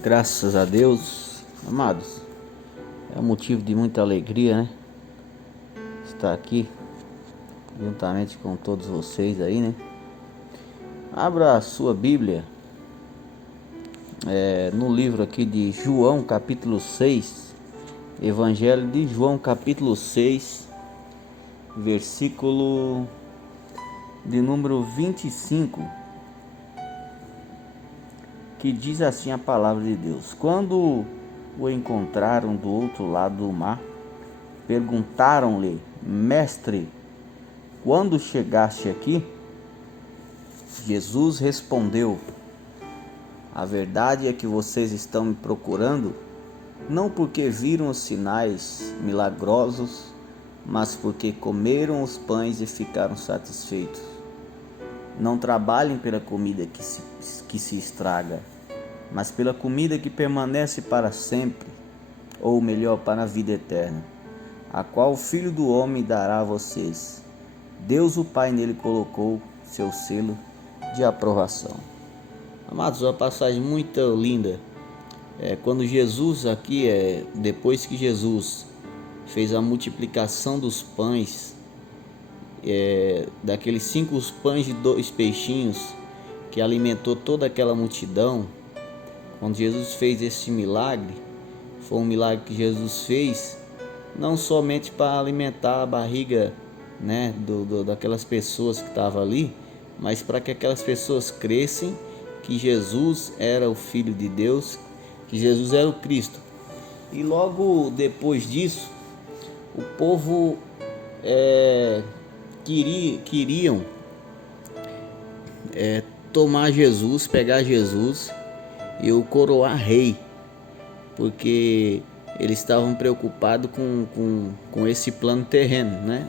Graças a Deus, amados, é um motivo de muita alegria, né? Estar aqui juntamente com todos vocês aí, né? Abra a sua Bíblia no livro aqui de João, capítulo 6, Evangelho de João, capítulo 6, versículo de número 25, que diz assim a palavra de Deus: Quando o encontraram do outro lado do mar, perguntaram-lhe: Mestre, quando chegaste aqui? Jesus respondeu: A verdade é que vocês estão me procurando, não porque viram os sinais milagrosos, mas porque comeram os pães e ficaram satisfeitos. Não trabalhem pela comida que se estraga, mas pela comida que permanece para sempre, ou melhor, para a vida eterna, a qual o Filho do Homem dará a vocês. Deus o Pai nele colocou seu selo de aprovação. Amados, uma passagem muito linda. Quando Jesus aqui, depois que Jesus fez a multiplicação dos pães, daqueles 5 pães e 2 peixinhos, que alimentou toda aquela multidão, quando Jesus fez esse milagre, foi um milagre que Jesus fez não somente para alimentar a barriga, né, daquelas pessoas que estavam ali, mas para que aquelas pessoas crescem que Jesus era o Filho de Deus, que Jesus era o Cristo. E logo depois disso, o povo queriam tomar Jesus, pegar Jesus e o coroar rei, porque eles estavam preocupados com esse plano terreno, né?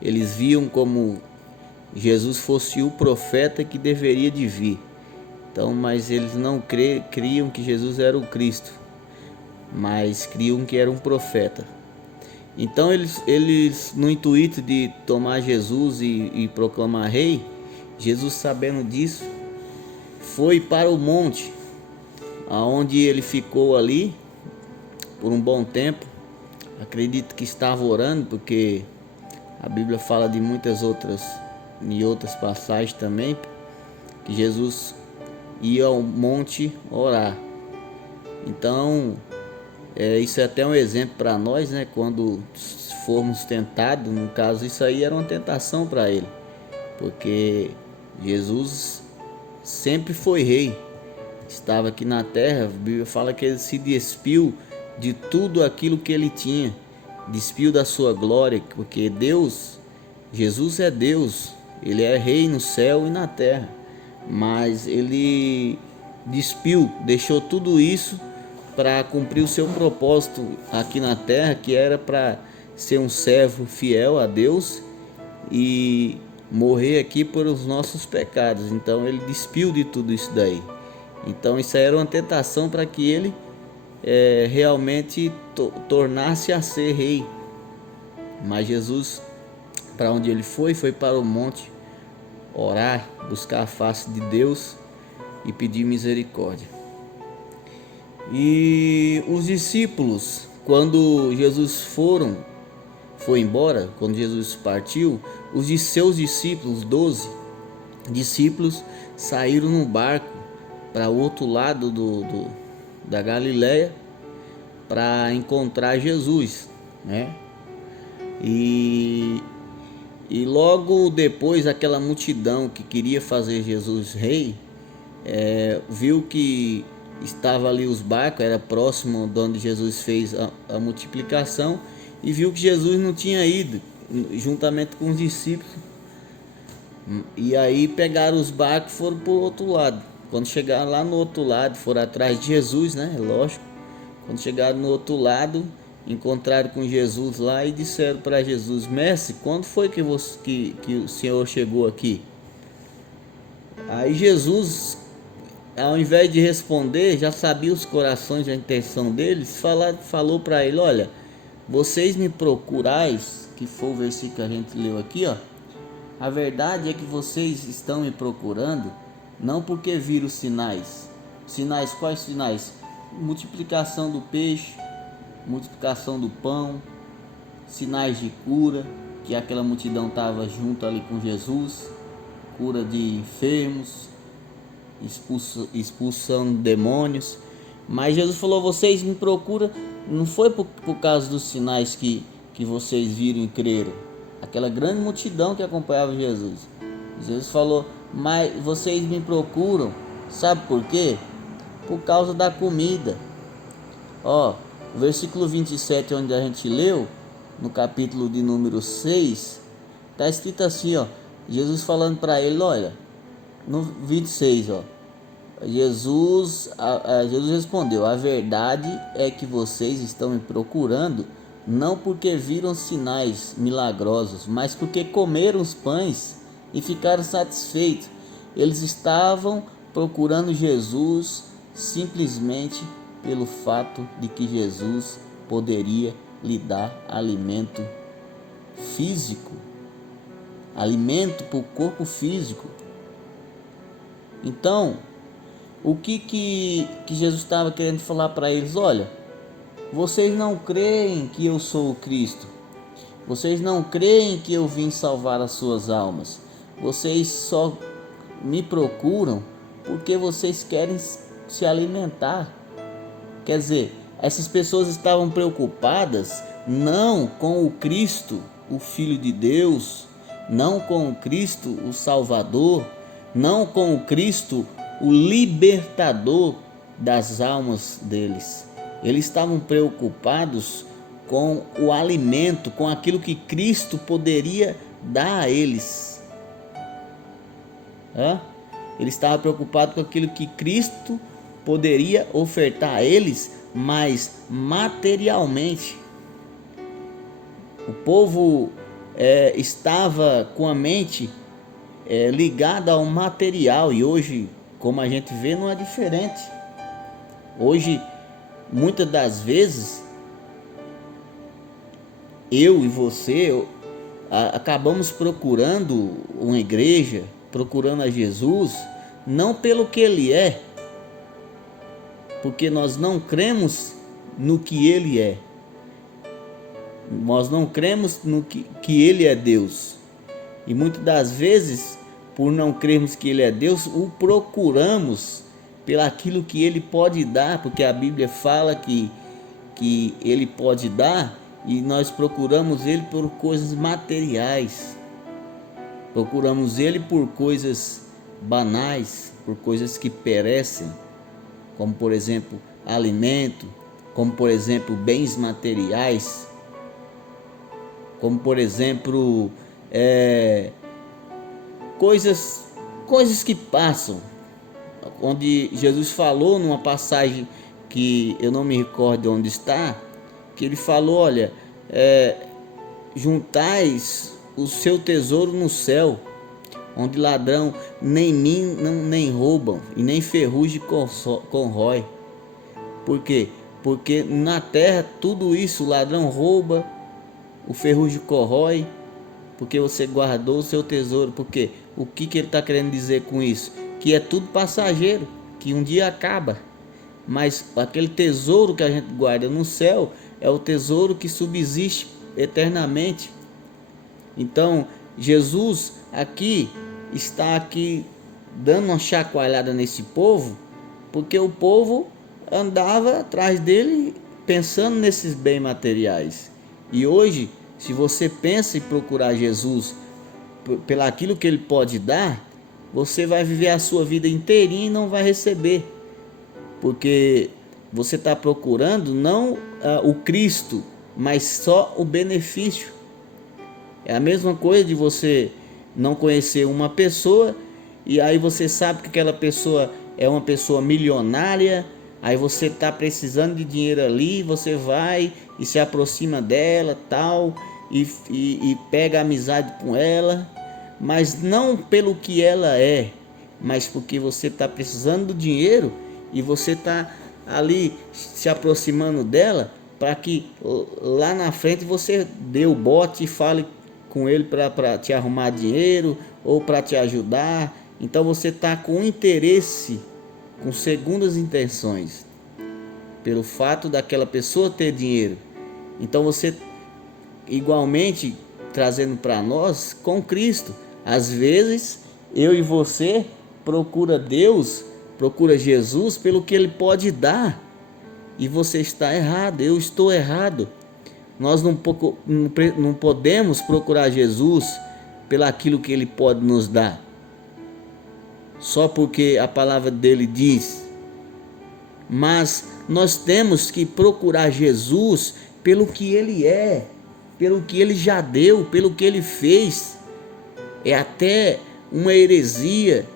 Eles viam como Jesus fosse o profeta que deveria de vir. Então, mas eles não criam que Jesus era o Cristo, mas criam que era um profeta. Então eles no intuito de tomar Jesus e proclamar rei, Jesus, sabendo disso, foi para o monte, aonde ele ficou ali por um bom tempo. Acredito que estava orando, porque a Bíblia fala de muitas outras passagens também, que Jesus ia ao monte orar. Então, isso é até um exemplo para nós, né? Quando formos tentados, no caso, isso aí era uma tentação para ele, porque Jesus sempre foi rei, estava aqui na terra. A Bíblia fala que ele se despiu de tudo aquilo que ele tinha, despiu da sua glória, porque Jesus é Deus, ele é rei no céu e na terra, mas ele despiu, deixou tudo isso para cumprir o seu propósito aqui na terra, que era para ser um servo fiel a Deus e morrer aqui por os nossos pecados. Então ele despiu de tudo isso daí. Então isso aí era uma tentação para que ele realmente tornasse a ser rei. Mas Jesus, para onde ele foi para o monte orar, buscar a face de Deus e pedir misericórdia. E os discípulos, quando Jesus foi embora, quando Jesus partiu, os de seus discípulos, 12 discípulos, saíram no barco para o outro lado da Galileia para encontrar Jesus, né? E logo depois, aquela multidão que queria fazer Jesus rei, viu que estava ali os barcos, era próximo de onde Jesus fez a multiplicação, e viu que Jesus não tinha ido juntamente com os discípulos. E aí pegaram os barcos e foram para o outro lado. Quando chegaram lá no outro lado, foram atrás de Jesus, né? Lógico. Quando chegaram no outro lado, encontraram com Jesus lá e disseram para Jesus: Mestre, quando foi que o Senhor chegou aqui? Aí Jesus, ao invés de responder, já sabia os corações, a intenção deles, falou para ele: olha, vocês me procurais, que foi o versículo que a gente leu aqui, ó. A verdade é que vocês estão me procurando não porque viram os sinais, Sinais, quais sinais? Multiplicação do peixe, multiplicação do pão, sinais de cura, que aquela multidão estava junto ali com Jesus, cura de enfermos, expulsando demônios. Mas Jesus falou: vocês me procuram, não foi por causa dos sinais que vocês viram e creram, aquela grande multidão que acompanhava Jesus. Jesus falou: mas vocês me procuram, sabe por quê? Por causa da comida. Ó, versículo 27, onde a gente leu, no capítulo de número 6, está escrito assim, ó, Jesus falando para ele: olha, no 26, ó, Jesus respondeu: a verdade é que vocês estão me procurando não porque viram sinais milagrosos, mas porque comeram os pães e ficaram satisfeitos. Eles estavam procurando Jesus simplesmente pelo fato de que Jesus poderia lhe dar alimento físico, alimento para o corpo físico. Então, o que Jesus estava querendo falar para eles? Olha, vocês não creem que eu sou o Cristo, vocês não creem que eu vim salvar as suas almas, vocês só me procuram porque vocês querem se alimentar. Quer dizer, essas pessoas estavam preocupadas não com o Cristo, o Filho de Deus, não com o Cristo, o Salvador, não com o Cristo, o libertador das almas deles. Eles estavam preocupados com o alimento, com aquilo que Cristo poderia dar a eles. Ele estava preocupado com aquilo que Cristo poderia ofertar a eles, mas materialmente. O povo estava com a mente ligada ao material, e hoje, como a gente vê, não é diferente. Hoje, muitas das vezes, eu e você acabamos procurando uma igreja, procurando a Jesus, não pelo que Ele é, porque nós não cremos no que Ele é. Nós não cremos no que Ele é Deus. E muitas das vezes, por não crermos que Ele é Deus, o procuramos pelaquilo que Ele pode dar, porque a Bíblia fala que Ele pode dar, e nós procuramos Ele por coisas materiais. Procuramos Ele por coisas banais, por coisas que perecem, como por exemplo alimento, como por exemplo bens materiais, como por exemplo coisas que passam, onde Jesus falou numa passagem que eu não me recordo onde está, que Ele falou: olha, juntais o seu tesouro no céu, onde ladrão nem roubam e nem ferrugem corrói. Por quê? Porque na terra tudo isso o ladrão rouba, o ferrugem corrói, porque você guardou o seu tesouro. Porque o que ele está querendo dizer com isso? Que é tudo passageiro, que um dia acaba, mas aquele tesouro que a gente guarda no céu é o tesouro que subsiste eternamente. Então Jesus está aqui dando uma chacoalhada nesse povo, porque o povo andava atrás dele pensando nesses bens materiais. E hoje, se você pensa em procurar Jesus pelaquilo que Ele pode dar, você vai viver a sua vida inteirinha e não vai receber, porque você está procurando não o Cristo, mas só o benefício. É a mesma coisa de você não conhecer uma pessoa e aí você sabe que aquela pessoa é uma pessoa milionária, aí você está precisando de dinheiro ali, você vai e se aproxima dela, tal, e pega amizade com ela, mas não pelo que ela é, mas porque você está precisando do dinheiro e você está ali se aproximando dela para que lá na frente você dê o bote e fale com ele para te arrumar dinheiro ou para te ajudar. Então você está com interesse com segundas intenções, pelo fato daquela pessoa ter dinheiro. Então você igualmente trazendo para nós com Cristo. Às vezes eu e você procura Deus, procura Jesus pelo que Ele pode dar, e você está errado, eu estou errado. Nós não podemos procurar Jesus pelo aquilo que Ele pode nos dar, só porque a palavra dele diz. Mas nós temos que procurar Jesus pelo que Ele é, pelo que Ele já deu, pelo que Ele fez. É até uma heresia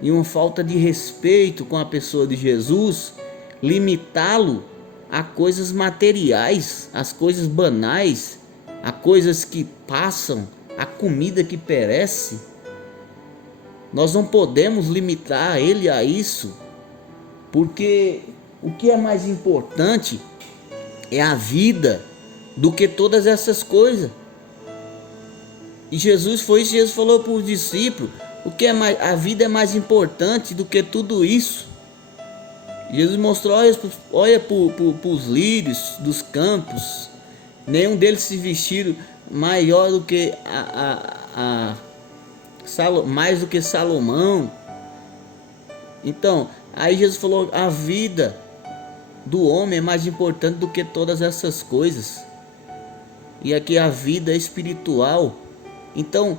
e uma falta de respeito com a pessoa de Jesus limitá-lo a coisas materiais, as coisas banais, a coisas que passam, a comida que perece. Nós não podemos limitar ele a isso, porque o que é mais importante é a vida do que todas essas coisas. E Jesus falou para os discípulos, a vida é mais importante do que tudo isso. Jesus mostrou, olha para os lírios dos campos, nenhum deles se vestiram maior do que mais do que Salomão. Então, aí Jesus falou, a vida do homem é mais importante do que todas essas coisas. E aqui a vida é espiritual. Então,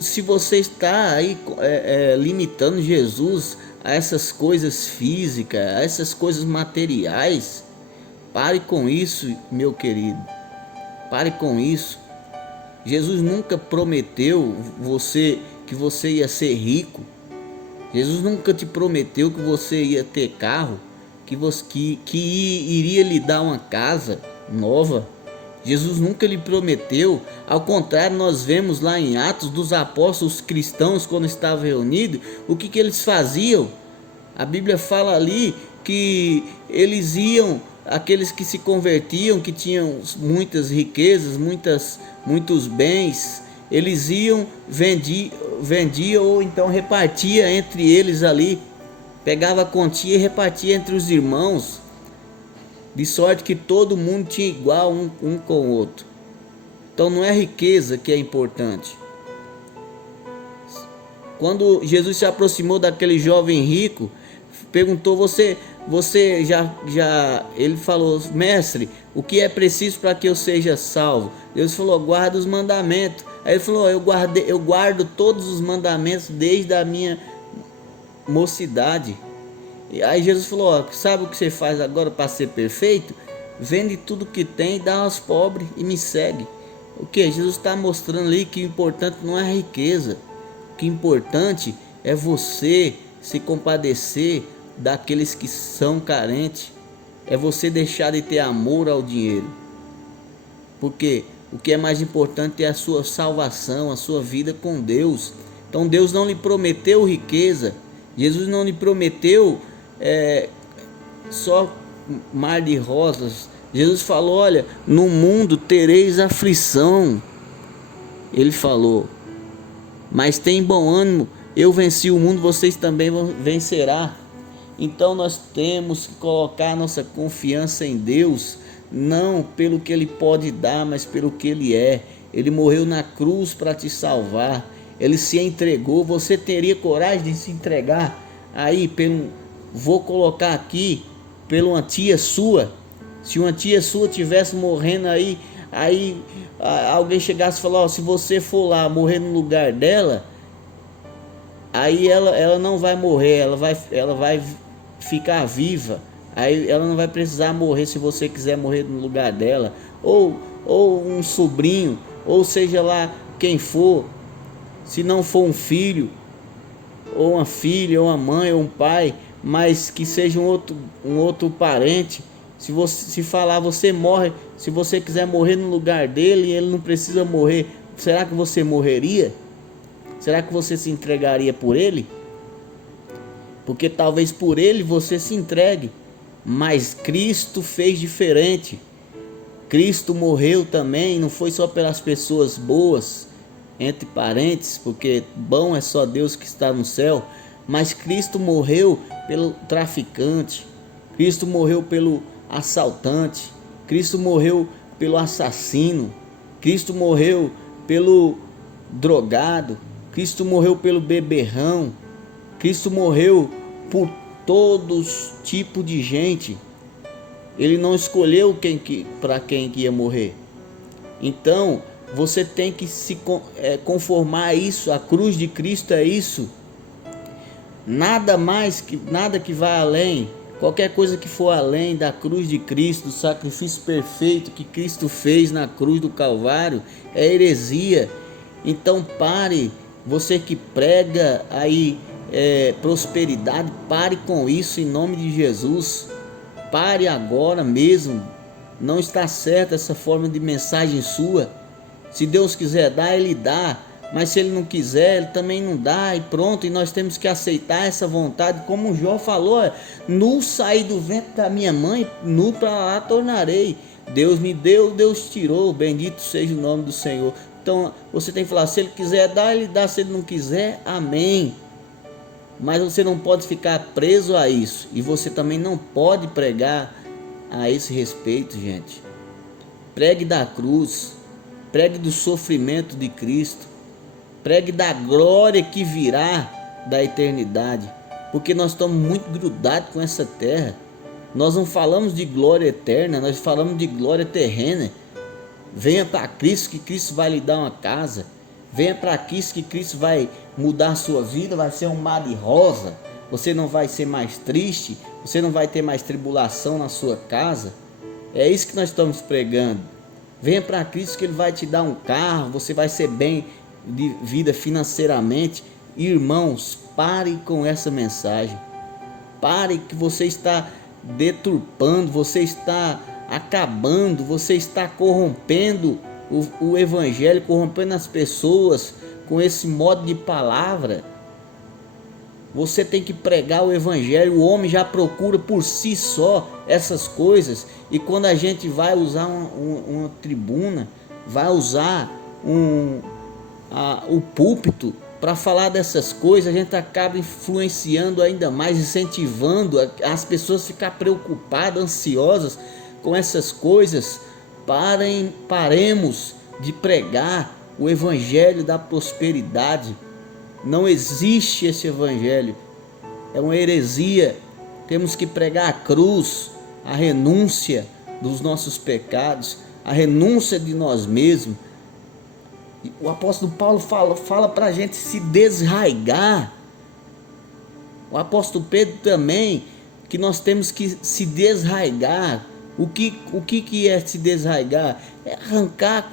se você está aí limitando Jesus a essas coisas físicas, a essas coisas materiais, pare com isso, meu querido. Pare com isso. Jesus nunca prometeu que você ia ser rico. Jesus nunca te prometeu que você ia ter carro, que iria lhe dar uma casa nova. Jesus nunca lhe prometeu. Ao contrário, nós vemos lá em Atos dos Apóstolos cristãos, quando estavam reunidos, o que eles faziam. A Bíblia fala ali que eles iam, aqueles que se convertiam, que tinham muitas riquezas, muitos bens, eles iam, vendiam ou então repartia entre eles ali, pegava a quantia e repartia entre os irmãos, de sorte que todo mundo tinha igual um com o outro. Então não é riqueza que é importante. Quando Jesus se aproximou daquele jovem rico, perguntou, você ele falou, mestre, o que é preciso para que eu seja salvo? Deus falou, guarda os mandamentos. Aí ele falou, eu guardo todos os mandamentos desde a minha mocidade. E aí Jesus falou, sabe o que você faz agora para ser perfeito? Vende tudo que tem, dá aos pobres e me segue. O que? Jesus está mostrando ali que o importante não é a riqueza. O que é importante é você se compadecer daqueles que são carentes. É você deixar de ter amor ao dinheiro. Porque o que é mais importante é a sua salvação, a sua vida com Deus. Então Deus não lhe prometeu riqueza. Jesus não lhe prometeu só mar de rosas. Jesus falou, olha, no mundo tereis aflição. Ele falou, mas tem bom ânimo, eu venci o mundo, vocês também vencerão. Então nós temos que colocar nossa confiança em Deus, não pelo que Ele pode dar, mas pelo que Ele é. Ele morreu na cruz para te salvar, Ele se entregou. Você teria coragem de se entregar aí vou colocar aqui, pela uma tia sua? Se uma tia sua tivesse morrendo aí alguém chegasse e falasse, se você for lá morrer no lugar dela, aí ela não vai morrer, ela vai ficar viva, aí ela não vai precisar morrer se você quiser morrer no lugar dela, ou um sobrinho, ou seja lá quem for, se não for um filho, ou uma filha, ou uma mãe, ou um pai, mas que seja um outro parente. Se falar, você morre, se você quiser morrer no lugar dele, ele não precisa morrer, será que você morreria? Será que você se entregaria por ele? Porque talvez por ele você se entregue, mas Cristo fez diferente. Cristo morreu também, não foi só pelas pessoas boas, entre parentes, porque bom é só Deus que está no céu, mas Cristo morreu pelo traficante, Cristo morreu pelo assaltante, Cristo morreu pelo assassino, Cristo morreu pelo drogado, Cristo morreu pelo beberrão, Cristo morreu por todos tipos de gente. Ele não escolheu para quem que ia morrer. Então você tem que se conformar a isso. A cruz de Cristo é isso. Nada mais que nada que vá além. Qualquer coisa que for além da cruz de Cristo, do sacrifício perfeito que Cristo fez na cruz do Calvário, é heresia. Então pare, você que prega aí prosperidade, pare com isso em nome de Jesus. Pare agora mesmo. Não está certa essa forma de mensagem sua. Se Deus quiser dar, Ele dá. Mas se Ele não quiser, Ele também não dá. E pronto, e nós temos que aceitar essa vontade. Como o Jó falou, nu saí do ventre da minha mãe, nu para lá tornarei. Deus me deu, Deus tirou. Bendito seja o nome do Senhor. Então você tem que falar, se Ele quiser dar, Ele dá. Se Ele não quiser, amém. Mas você não pode ficar preso a isso. E você também não pode pregar a esse respeito, gente. Pregue da cruz, pregue do sofrimento de Cristo, pregue da glória que virá da eternidade, porque nós estamos muito grudados com essa terra. Nós não falamos de glória eterna, nós falamos de glória terrena. Venha para Cristo que Cristo vai lhe dar uma casa. Venha para Cristo que Cristo vai mudar a sua vida, vai ser um mar de rosa. Você não vai ser mais triste, você não vai ter mais tribulação na sua casa. É isso que nós estamos pregando. Venha para Cristo que Ele vai te dar um carro, você vai ser bem de vida financeiramente. Irmãos, pare com essa mensagem. Pare que você está deturpando, você está acabando, você está corrompendo o evangelho, corrompendo as pessoas com esse modo de palavra. Você tem que pregar o evangelho. O homem já procura por si só essas coisas, e quando a gente vai usar uma tribuna, vai usar o púlpito para falar dessas coisas, a gente acaba influenciando ainda mais, incentivando as pessoas a ficar preocupadas, ansiosas com essas coisas. Paremos de pregar o evangelho da prosperidade. Não existe esse evangelho, é uma heresia. Temos que pregar a cruz, a renúncia dos nossos pecados, a renúncia de nós mesmos. O apóstolo Paulo fala para a gente se desraigar. O apóstolo Pedro também, que nós temos que se desraigar. O que é se desraigar? É arrancar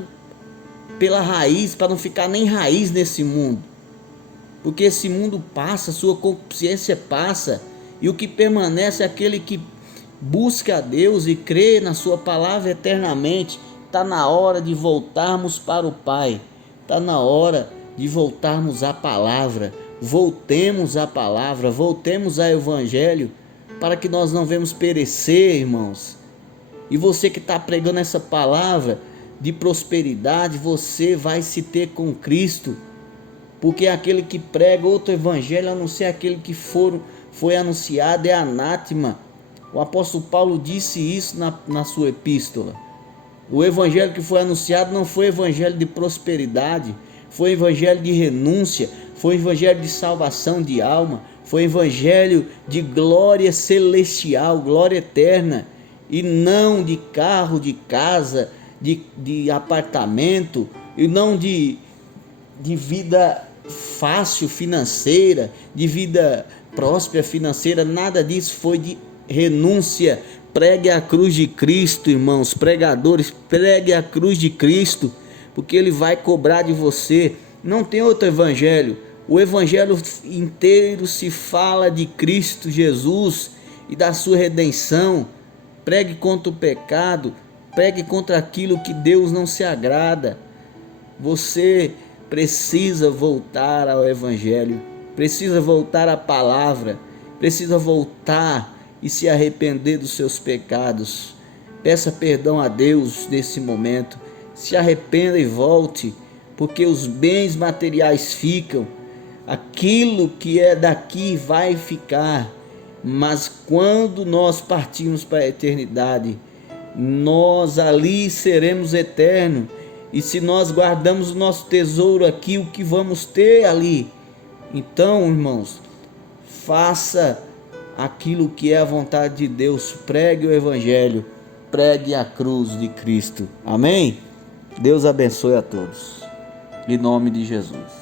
pela raiz, para não ficar nem raiz nesse mundo. Porque esse mundo passa, sua consciência passa, e o que permanece é aquele que busca a Deus e crê na sua palavra eternamente. Está na hora de voltarmos para o Pai, está na hora de voltarmos à palavra. Voltemos à palavra, voltemos ao evangelho, para que nós não venhamos perecer, irmãos. E você que está pregando essa palavra de prosperidade, você vai se ter com Cristo, porque aquele que prega outro evangelho a não ser aquele que foi anunciado é anátema. O apóstolo Paulo disse isso na sua epístola. O evangelho que foi anunciado não foi evangelho de prosperidade, foi evangelho de renúncia, foi evangelho de salvação de alma, foi evangelho de glória celestial, glória eterna, e não de carro, de casa, de apartamento, e não de vida fácil financeira, de vida próspera financeira. Nada disso, foi de renúncia. Pregue a cruz de Cristo, irmãos, pregadores, pregue a cruz de Cristo, porque Ele vai cobrar de você. Não tem outro evangelho. O evangelho inteiro se fala de Cristo Jesus e da sua redenção. Pregue contra o pecado, pregue contra aquilo que Deus não se agrada. Você precisa voltar ao evangelho, precisa voltar à palavra, precisa voltar e se arrepender dos seus pecados. Peça perdão a Deus nesse momento, se arrependa e volte, porque os bens materiais ficam, Aquilo que é daqui vai ficar, mas quando nós partirmos para a eternidade, nós ali seremos eternos. E se nós guardamos o nosso tesouro aqui, o que vamos ter ali? Então, irmãos, faça aquilo que é a vontade de Deus, pregue o Evangelho, pregue a cruz de Cristo. Amém? Deus abençoe a todos. Em nome de Jesus.